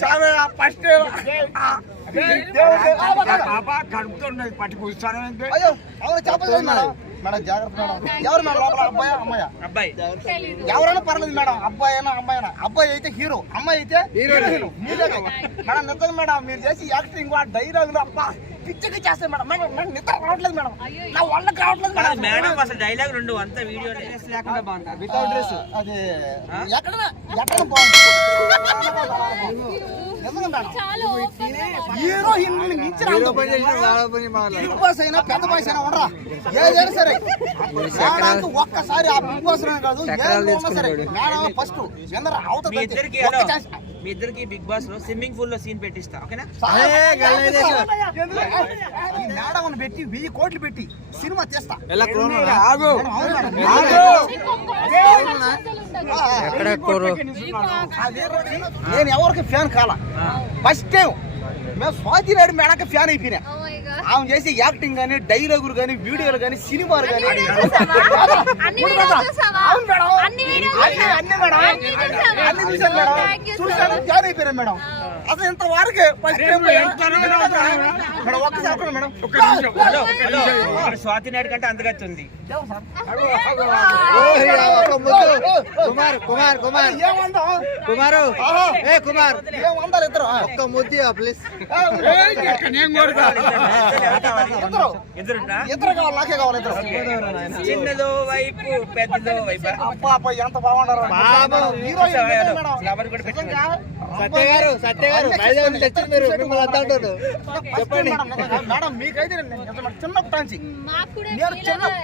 చాలా ఫస్ట్ ఆ, దేవుడు. ఆ, పక్క. పాప కడుపుతున్నది పట్టి కూర్చాను అయ్యో అవును చెప్పలేదు మేడం మేడం జాగ్రత్త మేడం. ఎవరు మేడం లోపల? అబ్బాయి అమ్మాయి? అబ్బాయి. ఎవరైనా పర్లేదు మేడం అబ్బాయి అయినా అమ్మాయి అయినా. అబ్బాయి అయితే హీరో అమ్మాయి అయితే హీరోయిన్. మీరే కదా. మేడం నిజంగా మేడం. మీరు చేసి యాక్టింగ్ డైలాగులు అబ్బా పిచ్చిగా చేస్తాయి మేడం. మేడం నాకు నిద్ర రావట్లేదు మేడం. నా వాళ్ళకి రావట్లేదు మేడం. మేడం అసలు డైలాగ్ రెండు అంత వీడియోలే లేకుండా బాగుంటుంది వితౌట్ డ్రెస్ అది ఎక్కడ ఎక్కడ బాగుంది నిజంగా మేడం? హీరో హీరోయిన్ మించిన బిగ్ బాస్ అయినా పెద్ద బాస్ అయినా ఉండరా? ఏదైనా సరే. మేడానికి ఒక్కసారి ఆ బిగ్ బాస్లోనే కాదు ఏదైనా ఉన్నా సరే. మేడం ఫస్ట్ ఎందరు అవతల మీ ఇద్దరికి బిగ్ బాస్లో స్విమ్మింగ్ పూల్లో సీన్ పెట్టిస్తా ఓకేనా? ఈ మేడం పెట్టి వెయ్యి కోట్లు పెట్టి సినిమా తీస్తా. ఎక్కడ నేను ఎవరికి ఫ్యాన్ కాలా ఫస్ట్ టైం మేము స్వాతి నాయుడు మేడకి ఫ్యాన్ అయిపోయినా ఆమె చేసే యాక్టింగ్ కానీ డైలాగులు కానీ వీడియోలు కానీ సినిమాలు కానీ అన్ని వీడియోలు చూసావా? అన్ని వీడియోలు చూసావా? అవును మేడం అన్ని మేడం చూసాను మేడం చూసాను. ఫ్యాన్ అయిపోయినా మేడం అసలు ఇంత వరకే first time madam madam. Swathi Naidu కంటే అందగత్తి ఉంది కుమార్ కుమార్ కుమార్. కుమారు. ఏ కుమార్. ఏమంటారు ఇద్దరు? ఒక్క ముద్ది ప్లీజ్. ఇద్దరు. ఎదురుంటా ఇద్దరు. కావాలి నాకే కావాలి ఇద్దరు. చిన్నదో వైపు పెద్దదో వైపు? ఎంత బాగుండారు మేడం. ఫ్లవర్ కూడా సత్య గారు సత్య గారు మీరు మిమ్మల్ని అంటారు. చెప్పండి. మేడం మీకైతే నేను చిన్న-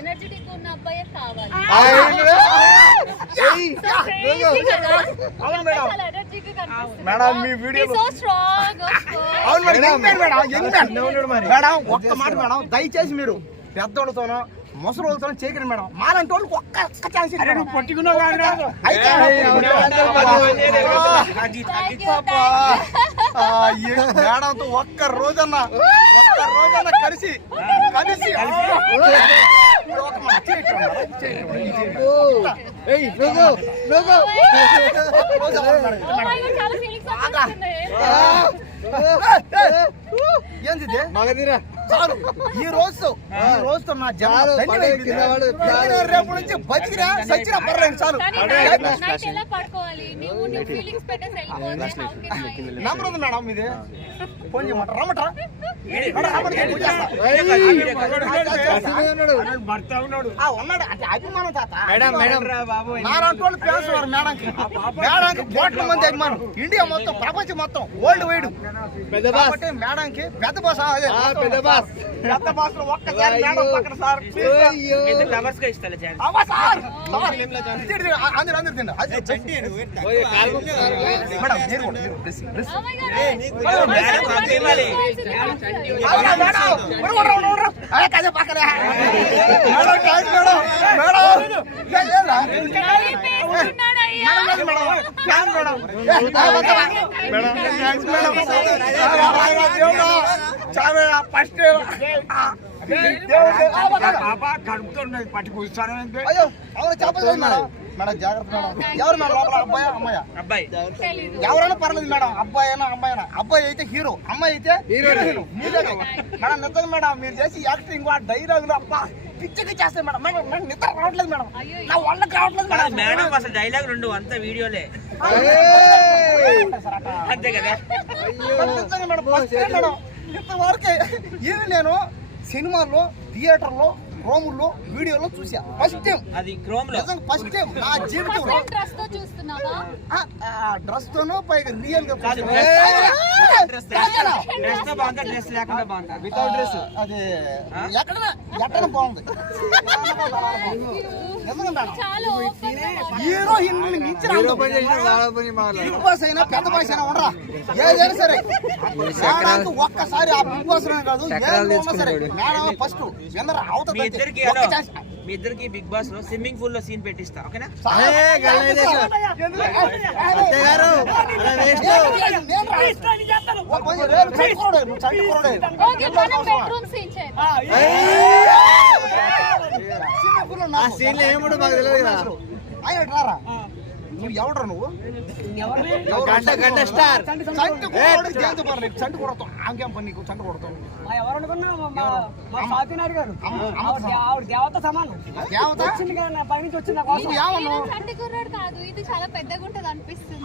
ఎనర్జెటిక్ ఉన్న అబ్బాయే కావాలి. అవును మేడం. మేడం. మీ వీడియో. అవును మేడం. మేడం ఒక్క మాట మేడం దయచేసి మీరు పెద్దోళ్ళతోనో ముసలోళ్ళతోనో చేయకండి మేడం. మాలాంటి వాళ్ళకి ఒక్క ఒక్క ఛాన్స్ మేడంతో ఒక్క రోజన్న ఒక్క రోజన్న కలిసి కలిసి. Oh. ఏంది? మగదిరా చాలు ఈ రోజు ఈ రోజుతో నా జన్మ రేపు నుంచి బతికినా సచ్చినా పర్లేదు చాలు? నెంబర్ ఉంది మేడం ఇది ఫోన్ చేయమంటారా రమ్మటరా ఏడి- మేడం, రమ్మంటే నేను ఫోన్ చేస్తా. భర్త ఉన్నాడు ఆ, ఉన్నాడు అంటే అభిమానం తాత మేడం మేడం నాలాంటి వాళ్ళు ఫ్యాన్స్ ఉన్నారు మేడంకి మేడంకి కోట్ల మంది అభిమానం ఇండియా మొత్తం ప్రపంచం మొత్తం వరల్డ్ వైడ్ పెద్ద బాస్ కాబట్టి మేడంకి పెద్ద బాస్ పెద్ద బాస్. పెద్ద బాస్లో ఒక్కసారి మేడం పక్కన సార్. లవర్స్గా ఇస్తా ఛాన్స్ అవ్వ సార్. అందరు అందరు తిండి. అది ఓయ్, కాలు మొక్కు. మేడం మీరు కూడా మీరు please please Oh. Madam, madam పక్కనే మేడం థాంక్స్ మేడం మేడం ఏ, ఏంరా? మేడం లేదు మేడం థాంక్స్ మేడం ఏ, ఆ, పక్క, పక్క. మేడం థాంక్స్ మేడం ఆ, ఆ, ఆ, దేవుడా. చాలా ఫస్ట్ ఆ. ఆ, కడుపుతున్నది పట్టి కూర్చాను మేడం. మేడం జాగ్రత్త మేడం. ఎవరు మేడం లోపల? అబ్బాయి అమ్మాయి? అబ్బాయి. ఎవరైనా పర్లేదు మేడం. అబ్బాయి అయినా అమ్మాయి అయినా. అబ్బాయి అయితే హీరో అమ్మాయి అయితే హీరోయిన్ మీరే కదా. మేడం నిజంగా మేడం. మీరు చేసి యాక్టింగ్ డైలాగులు అబ్బా. పిచ్చిగా చేస్తాయి మేడం. మేడం నిద్ర రావట్లేదు మేడం. నా వాళ్ళకి రావట్లేదు మేడం. మేడం అసలు డైలాగ్ రెండు అంత వీడియోలే అంతే కదా? మేడం, ఇంతవరకే ఇది నేను సినిమాల్లో థియేటర్లో రోముల్లో వీడియోలో చూసా ఫస్ట్ టైం అది క్రోమ్లో నిజంగా ఫస్ట్ టైం నా జీవితంలో. డ్రెస్తో చూస్తున్నావా? డ్రెస్ తోనూ పైగా రియల్గా డ్రెస్ కాదనా? డ్రెస్తో బాగుందా? డ్రెస్ లేకుండా బాగుందా? వితౌట్ డ్రెస్ అది ఎక్కడ ఎక్కడ బాగుంది. హీరో మించిన బిగ్ బాస్ అయినా పెద్ద బాస్ అయినా ఉండరా? ఏదైనా సరే. మేడానికి ఒక్కసారి ఆ బిగ్ బాస్ కాదు సరే. మేడం ఫస్ట్ అవతల మీ ఇద్దరికి బిగ్ బాస్లో స్విమ్మింగ్ పూల్లో సీన్ పెట్టిస్తా ఓకేనా. ఓకే మనం బెడ్రూమ్ సీన్ చేద్దాం. ఆ. సీన్లో ఏముండో మాకు తెలియదు కదా. ఆయన రారా? నువ్వు ఎవడరా నువ్వు? గంట గంట స్టార్. చంటి కొడతాం. ఆంకేం పని నీకు? చంటి కొడతాం. ఎవరనుకున్నా మా మా స్వాతినాయుడు గారు. ఆవిడ దేవత సమానం. దేవత? వచ్చింది కదా నా పైనుంచి వచ్చింది నా కోసం. నువ్వు? ఏమన్నావు మీరు చంటి కుర్రాడు కాదు. ఇది చాలా పెద్దగా ఉంటది అనిపిస్తుంది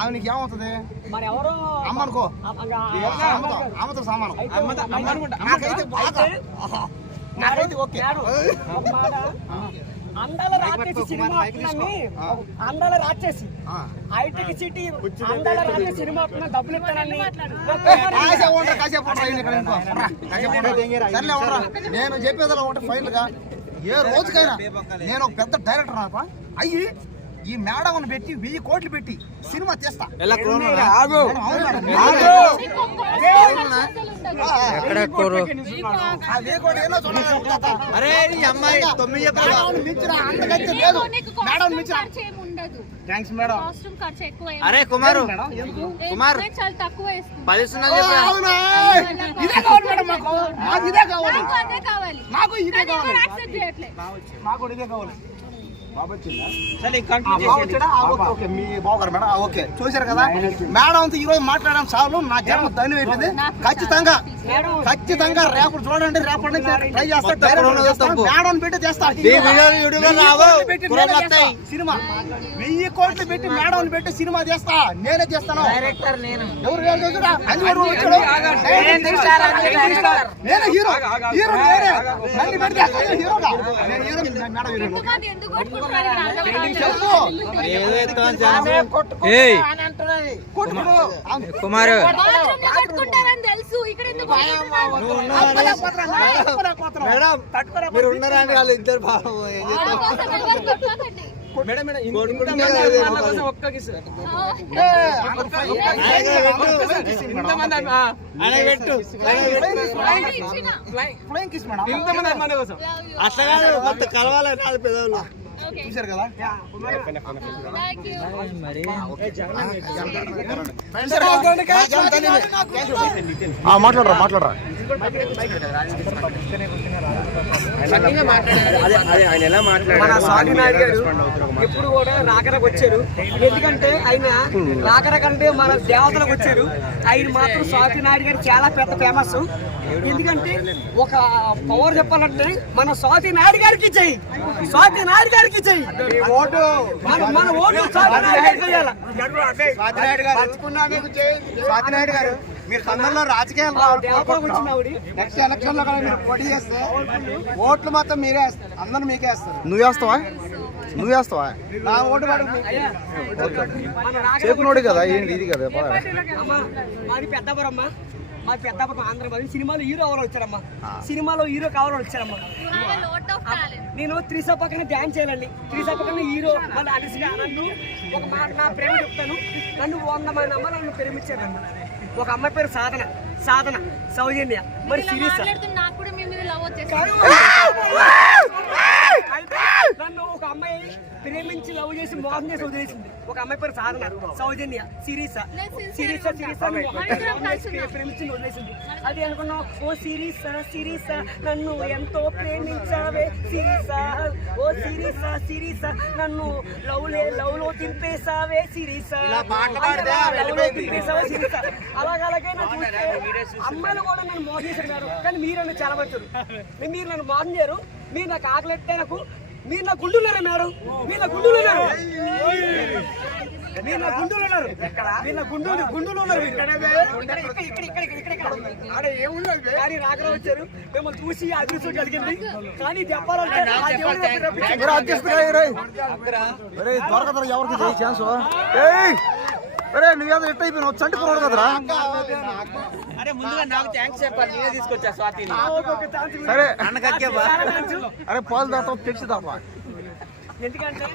ఆమెకి ఏమవుతుంది? మరి ఎవరు? అమ్మ అనుకో అమ్మగా- అమ్మతో సమానం. నాకైతే బాగా. ఆహా. నాకైతే ఓకే. అందాల రాక్షసి సినిమా వస్తుందని అందాల ఆ. ఐటీకి సిటీ అందాల రాక్షసి సినిమా వస్తుందని డబ్బులు ఇస్తానని. నేను చెప్పేదిలా ఉంటే ఫైనల్గా ఏ రోజుకైనా నేను ఒక పెద్ద డైరెక్టర్ నాకు అయ్యి ఈ మేడం పెట్టి వెయ్యి కోట్లు పెట్టి సినిమా తీస్తా. అరే అమ్మాయి తొమ్మిది లేదు. మేడం మించిన థ్యాంక్స్ మేడం. కుమారు. కుమార్. పది సున్నాలు ఇదే కావాలి మేడం మాకు. మాకు ఇదే కావాలి. ఇదే మాకు ఇదే కావాలి. మీ బావగారు మేడం. ఆ, ఓకే. చూశారు కదా? మేడం ఈ రోజు మాట్లాడడం చాలు. నా జన్మ ధన్యం అయిపోయింది ఖచ్చితంగా ఖచ్చితంగా రేపు చూడండి. రేపటి నుంచి ట్రై చేస్తా. కరోనా డైరెక్ట్ తప్పు. మేడం పెట్టి చేస్తా. సినిమా. వెయ్యి కోట్లు పెట్టి మేడం పెట్టి సినిమా చేస్తా. నేనే చేస్తాను. ఎవరు ఎవరు? నేనే హీరో హీరో నేనే చేస్తాను హీరోగా. Hero madam hero. కుమారు. మీరు ఉన్నారా అని వాళ్ళు ఇద్దరు మేడం you. అట్లా కాదు మొత్తం కలవాలి నాలుగు పెదవులు. చూశారు కదా? You. మాట్లాడరా మాట్లాడరా. మన స్వామినాయుడు గారు ఎప్పుడు కూడా రాకరకు వచ్చారు. ఎందుకంటే ఆయన రాకర కంటే మన దేవతలకు వచ్చారు. ఆయన మాత్రం స్వామినాయుడు గారు చాలా పెద్ద ఫేమస్ ఎందుకంటే ఒక పవర్ చెప్పాలంటే మన స్వాతినాయుడు గారికి చెయ్యి స్వాతినాయుడు గారికి చెయ్యి ఓటు. మన మన ఓటు గారికి వేయాలి. స్వాతినాయుడు గారు. మీరు తొందరలో రాజకీయాలు నెక్స్ట్ ఎలక్షన్లో కూడా మీరు పోటీ చేస్తే ఓట్లు మొత్తం మీరే వేస్తారు. అందరూ మీకే వేస్తారు. నువ్వు వేస్తావా? నువ్వు వేస్తావా? నా ఓటు చేకునోడు కదా ఏంటి ఇది కదా? అమ్మా మాది పెద్దపురమ్మ. మాది పెద్దపురం ఆంధ్రప్రదేశ్ సినిమాలో హీరో ఎవరు వచ్చారమ్మా. సినిమాలో హీరో కావాలని వచ్చారమ్మా. నేను త్రిసా పక్కన డ్యాన్స్ చేయాలండి. త్రిసా పక్కన హీరో మళ్ళీ అనిసిగా నన్ను ఒక మాట నా ప్రేమ చెప్తాను. నన్ను వంద మంది అమ్మ నన్ను ప్రేమించారండి ఒక అమ్మాయి పేరు సాధన. సాధన సౌజన్య. మరి ఇలా సిరీస్ మాట్లాడుతున్న నాకు నన్ను ఒక అమ్మాయి ప్రేమించి లవ్ చేసి మోసం చేసి వదిలేసింది. ఒక అమ్మాయి పేరు సాధన సౌజన్య సిరీస సిరీస సిరీస. ప్రేమించి వదిలేసింది. అది అనుకున్నావు ఓ సిరీస సిరీస నన్ను ఎంతో ప్రేమించావే సిరీస ఓ సిరీస సిరీస నన్ను లవ్ లే లవ్లో తింపేసావే సిరీస తింపేసావే సిరీస అలాగలాగే నన్ను చూస్తే అమ్మాయిలు కూడా నన్ను మోసం చేశారు. కానీ మీరు నన్ను చాలా మంచారు మీరు నన్ను మోసం చేయరు. మీరు నాకు ఆకలిట్టే నాకు మీరు నా గుండున్నారా మేడం? మీరు నా గుండులున్నారు మీరు నా గుండులు ఉన్నారు మీరు నా గుండు గుండులు ఉన్నారు. కానీ రాకరా వచ్చారు. మిమ్మల్ని చూసి అదృష్టం కలిగింది. కానీ చెప్పాలంటే. దొరకదరా ఎవరికి? ఛాన్స్? అరే నువ్వేదో ఎట్ అయిపోయినావు? చంటి కురవాడు కదరా? అరే ముందుగా నాకు థ్యాంక్స్ చెప్పాలి నేనే తీసుకొచ్చా స్వాతిని. సరే. థాంక్స్. అరే పాలు దాతావు తెచ్చి దాపా ఎందుకంటే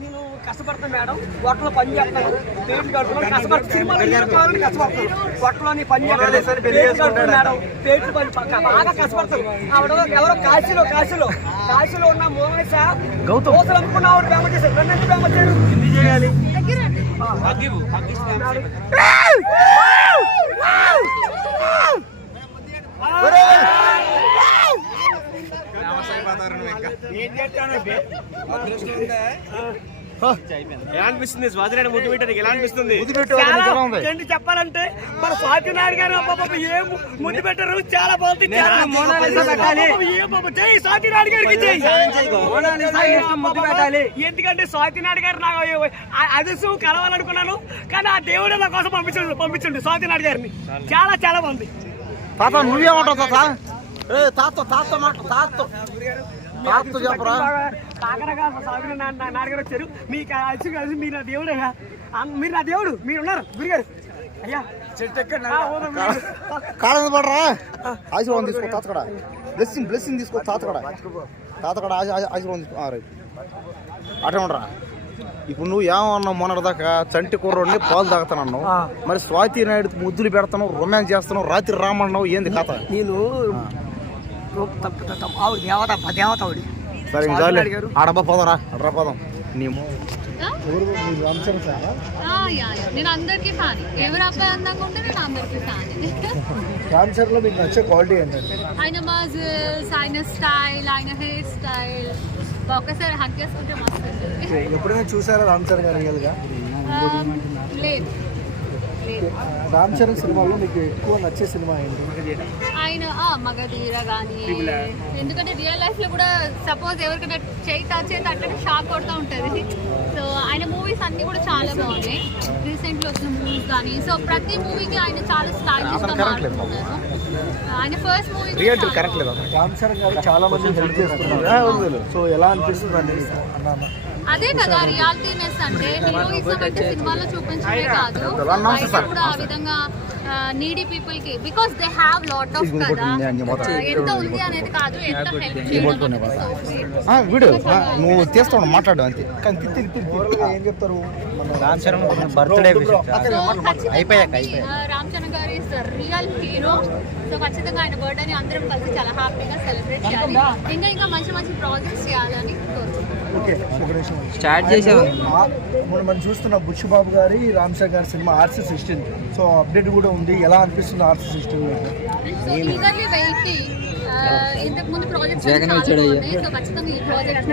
నేను కష్టపడతాను మేడం. హోటల్లో పని చేస్తాను. పేరు కడుతున్నాను కష్టపడతాను. సినిమాలో కావాలని కష్టపడతాను. పని చేస్తాను. మేడం. పేరు పని పక్క- బాగా కష్టపడతాను. ఆవిడ ఎవరో కాశీలో కాశీలో. కాశీలో ఉన్న గౌతమ్. దోశలు అమ్ముకున్న ఆవిడ ఫేమస్ చేశారు. రెండు ఫేమస్ చేయరు హిందీ చేయాలి హగ్గివు హగ్గిస్తే ఎలా అనిపిస్తుంది? స్వాతంత్ర ముద్దు పెట్టడానికి ఎలా అనిపిస్తుంది? ఏంటి చెప్పాలంటే మన స్వాతి నాయుడు గారు అబ్బాబా ఏం ముద్దు పెట్టారు చాలా బాగుంది జై స్వాతి నాయుడు గారికి జై ఎందుకంటే స్వాతి నాయుడు గారు నాకు అదుసు కలవాలనుకున్నాను. కానీ ఆ దేవుడు నా కోసం పంపించండి పంపించండి స్వాతి నాయుడు గారిని. చాలా. చాలా బాగుంది. తాత నువ్వేమంటావు తాత. ఏ తాత తాత మాట తాత. తాత చెప్పరా? కాకరగా స్వామి నాయుడు గారు వచ్చారు. మీకు అచ్చు కలిసి మీరు నా దేవుడేగా అన్- మీరు నా దేవుడు మీరు ఉన్నారు గురిగారు. అయ్యా. మీద పడరా? ఆశీర్వాదం తీసుకో తాత కూడా బ్లెస్సింగ్ బ్లెస్సింగ్ తీసుకో తాత కూడా తాత కూడా ఆశీ- ఆశీ- ఆశీర్వాదం తీసుకో. రైట్. అటే ఉండరా? ఇప్పుడు నువ్వు ఏమన్నావు మొన్నటిదాకా చంటి కుర్రోడిని పాలు తాగుతానన్నావు. మరి స్వాతి నాయుడు ముద్దులు పెడతాను రొమాన్స్ చేస్తున్నావు రాత్రి రామన్నావు ఏంది కథ? నేను ఆవిడ దేవత దేవత ఆవిడ. సరే ఇంక. ఆడబ్బా అడ్రా పోదాం. నేను అందరికీ ఫ్యాన్. ఎవరు అబ్బాయి అందంగా ఉంటే నేను అందరికీ ఫ్యాన్. రామ్చర్లో మీకు నచ్చే క్వాలిటీ ఏంటంటే ఆయన మజిల్స్ ఆయన స్టైల్ ఆయన హెయిర్ స్టైల్. ఒకసారి హక్ చేసుకుంటే మస్తు ఉంటుంది. ఎప్పుడైనా చూసారా రామ్ చరణ్ గారు రియల్గా ఆ, లేదు. రామ్ చరణ్ సినిమాలో మీకు ఎక్కువ నచ్చే సినిమా ఏంటి? ఆయన ఆ, మగధీర కానీ ఎందుకంటే రియల్ లైఫ్లో కూడా సపోజ్ ఎవరికైనా చేయి టచ్ అయితే అట్లనే షాక్ కొడుతూ ఉంటుంది. సో ఆయన మూవీస్ అన్ని కూడా చాలా బాగున్నాయి. రీసెంట్లో వచ్చిన మూవీస్ కానీ సో ప్రతి మూవీకి ఆయన చాలా స్టైలిష్గా మారుతున్నారు. ఆయన ఫస్ట్ మూవీ రియల్ కరెక్ట్ లేదా రామ్ చరణ్ గారు చాలా మంది హెల్ప్ చేస్తున్నారు. సో ఎలా అనిపిస్తుంది అండి అన్న? అదే కదా రియాలిటీనెస్ అంటే హీరోయిజం అంటే సినిమాలో చూపించడమే కాదు. బయట కూడా ఆ విధంగా నీడీ పీపుల్కి because they have lot of కదా. ఎంత ఉంది అనేది కాదు ఎంత హెల్ప్ చేయడం. వీడియో నువ్వు తీస్తావు మాట్లాడు అంతే. కానీ తిత్తి తిత్తి ఓవరాల్గా ఏం చెప్తారు రామ్ చరణ్ బర్త్డే ఆ, రామ్ చరణ్ గారు ఇస్ రియల్ హీరో సో ఖచ్చితంగా ఆయన బర్త్డేని అందరం కలిసి చాలా హ్యాపీగా సెలబ్రేట్ చేయాలి. ఇంకా ఇంకా మంచి మంచి ప్రాజెక్ట్స్ చేయాలని కోరుకుంటున్నాను స్టార్ట్ చేసావు? ఆ- మనం మనం చూస్తున్న బుష్ బాబు గారి రామ్ చరణ్ గారి cinema RC sixteen so update కూడా ఉంది. ఎలా అనిపిస్తుంది RC sixteen so eagerly waiting ఇంతకు ముందు ప్రాజెక్ట్స్ చాలా ఉన్నాయి సో ఖచ్చితంగా ఈ ప్రాజెక్ట్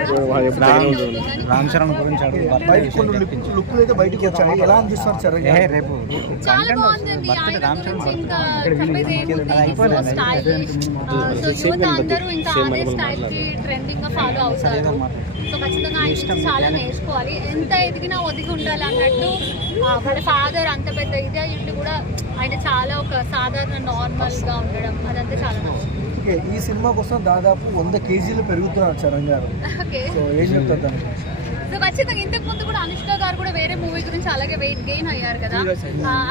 రామ్ చరణ్ గురించి బయట కొన్ని లుక్ లుక్లు అయితే బయటకు వచ్చాయి. ఎలా అనిపిస్తారు గారు రేపు బాగుందండి సో ఖచ్చితంగా ఆయన నుంచి చాలా నేర్చుకోవాలి. ఎంత ఎదిగినా ఒదిగి ఉండాలి అన్నట్టు వాళ్ళ ఫాదర్ అంత పెద్ద ఇదే ఇంటి కూడా ఆయన చాలా ఒక సాధారణ నార్మల్గా ఉండడం అదంతా చాలా నచ్చింది. ఈ సినిమా కోసం దాదాపు వంద కేజీలు పెరుగుతున్నారు చరణ్ గారు. ఓకే. సో ఏం చెప్తారు? సో ఖచ్చితంగా ఇంతకు ముందు కూడా అనుష్క గారు కూడా వేరే మూవీ గురించి అలాగే వెయిట్ గెయిన్ అయ్యారు కదా.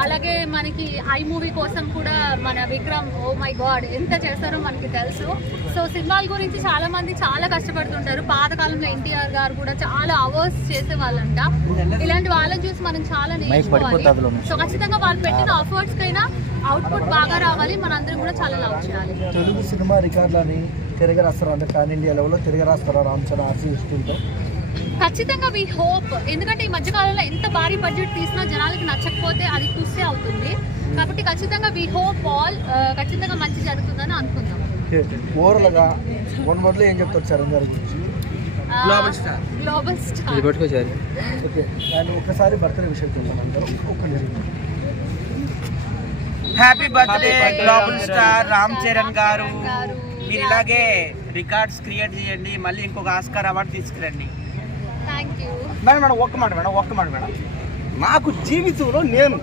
అలాగే మనకి ఐ మూవీ కోసం కూడా మన విక్రమ్ ఓ మై గాడ్ ఎంత చేస్తారో మనకి తెలుసు. సో సినిమాల గురించి చాలా మంది చాలా కష్టపడుతుంటారు. పాతకాలంలో ఎన్టీఆర్ గారు కూడా చాలా అవర్స్ చేసే వాళ్ళంట ఇలాంటి వాళ్ళని చూసి మనం చాలా నేర్చుకోవాలి. సో ఖచ్చితంగా వాళ్ళు పెట్టిన అఫర్ట్స్ కైనా అవుట్పుట్ బాగా రావాలి. మనందరం కూడా చాలా లవ్ చేయాలి. తెలుగు సినిమా రికార్డులని తిరగరాస్తారు. అంటే పాన్ ఇండియా లెవెల్లో తిరగరాస్తారా రామ్ చరణ్ ఆర్సీ ఖచ్చితంగా వి హోప్ ఎందుకంటే ఈ మధ్యకాలంలో ఎంత భారీ బడ్జెట్ తీసినా జనాలకి నచ్చకపోతే అది తుస్సే అవుతుంది. కాబట్టి ఖచ్చితంగా వి హోప్ ఆల్ ఖచ్చితంగా మంచి జరుగుతుందని అనుకుందాం. ఓవరాల్గా వన్ వర్డ్లో ఏం చెప్తారు చరణ్ గారి గురించి? గ్లోబల్ స్టార్ గ్లోబల్ స్టార్ పట్టుకోసారి ఓకే. దాన్ని ఒక్కసారి బర్త్డే విషయం చూద్దాం అందరూ. ఒక్క నిమిషం. Happy birthday global star Ram Charan garu. మీరు ఇలాగే రికార్డ్స్ క్రియేట్ చేయండి. మళ్ళీ ఇంకొక ఆస్కార్ అవార్డు తీసుకురండి. మేడం మేడం ఒక్క మాట మేడం ఒక్క మాట మేడం. నాకు జీవితంలో నేను